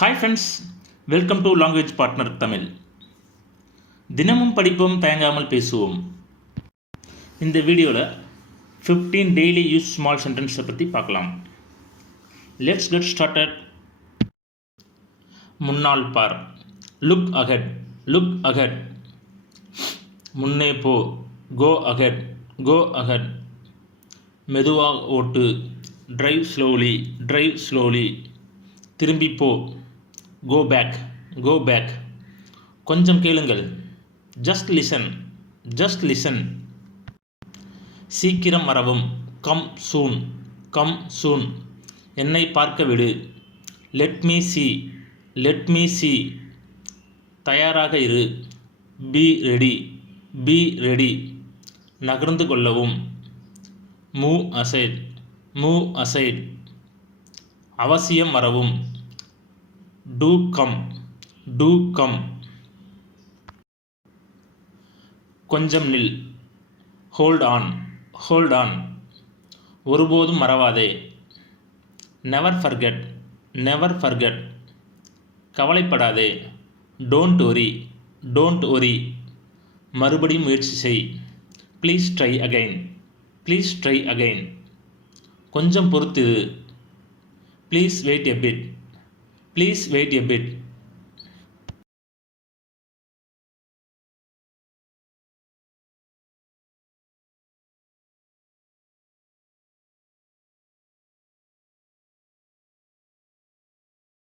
Hi friends, welcome to language partner Tamil. தினமும் படிப்போம், தயங்காமல் பேசுவோம். இந்த வீடியோவில் 15 டெய்லி யூஸ் ஸ்மால் சென்டென்ஸை பற்றி பார்க்கலாம். Let's get started. முன்னால் பார், லுக் அஹெட், லுக் அஹெட். முன்னே போ, கோ அஹெட், கோ அஹெட். மெதுவாக ஓட்டு, டிரைவ் ஸ்லோலி, டிரைவ் ஸ்லோலி. திரும்பி போ, கோ பேக், கோ பேக். கொஞ்சம் கேளுங்கள், ஜஸ்ட் லிசன், ஜஸ்ட் லிசன். சீக்கிரம் வரவும், கம் சூன், கம் சூன். என்னை பார்க்க விடு, let me see, let me see. தயாராக இரு, பி ரெடி, பி ரெடி. நகர்ந்து கொள்ளவும், மூவ் அசைட், மூவ் அசைட். அவசியம் வரவும், டூ கம், டூ கம். கொஞ்சம் நில், ஹோல்ட் ஆன், ஹோல்ட் ஆன். ஒருபோதும் மறவாதே, நெவர் ஃபர்கெட், நெவர் ஃபர்கெட். கவலைப்படாதே, டோன்ட் ஒரி, டோன்ட் ஒரி. மறுபடியும் முயற்சி செய், please try again, please try again. கொஞ்சம் பொறுத்திரு, please wait a bit, please wait a bit.